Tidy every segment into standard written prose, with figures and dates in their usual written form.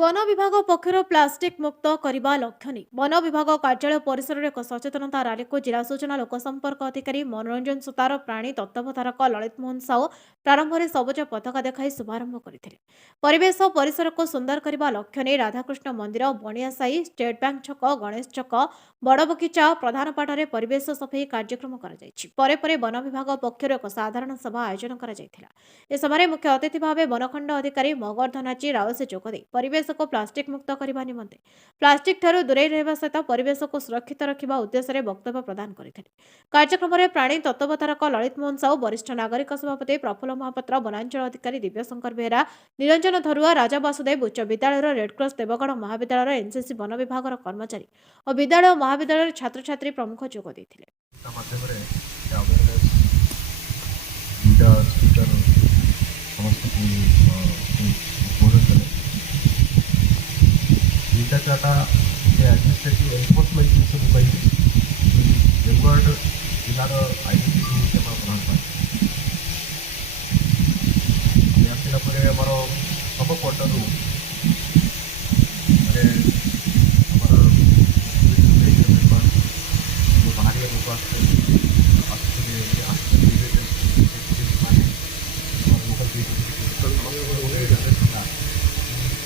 One विभाग पक्षर plastic मुक्त करने लक्ष्य नहीं वन विभाग कार्यालय परिसर में एक सचेतनता रैली को जिला सूचना लोकसंपर्क अधिकारी मनोरंजन सुतार प्राणी तत्वावधारक ललित मोहन साहू प्रारंभ में सबुज पताका देखाई शुभारंभ करते परिवेश परिसर को सुंदर करने लक्ष्य नहीं राधाकृष्ण मंदिर बणिया साई स्टेट बैंक छक गणेश छक बड़ बगीचा प्रधान पाठरे परिवेश सफाई कार्यक्रम कर वन विभाग पक्षर एक साधारण सभा आयोजन कर मुख्य अतिथि भाव वनखंड अधिकारी मगरधनाची राव से जोगदे परिवेश को प्लास्टिक मुक्त करने निमंते प्लास्टिक ठारू दूरे रहबा सहित परिवेश को सुरक्षित रखिबा उद्देश्य वक्तव्य प्रदान करथिले। कार्यक्रम में प्राणी तत्वावधारक ललित मोहन साहू वरिष्ठ नागरिक सभापति प्रफुल्ल महापात्र वनांचल अधिकारी दिव्यशंकर बेहरा निरंजन धरुआ राजा वासुदेव उच्च विद्यालय रेडक्रॉस देवगढ़ महाविद्यालय एनसीसी वन विभाग कर्मचारी और विद्यालय महाविद्यालय छात्र छात्री प्रमुख जोग देथिले। चार्टा एडमिनिस्ट्रेटिव एनफोर्समेंट सब कही देवगढ़ जिलार आईडीपी हूँ प्रधान पार्टी आम सब क्वार्टर बाहर लोक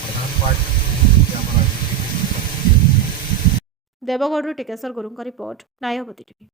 प्रधान पार्टी देवगढ़ टिकेश्वर गुरुंग रिपोर्ट न्यायवती टीवी।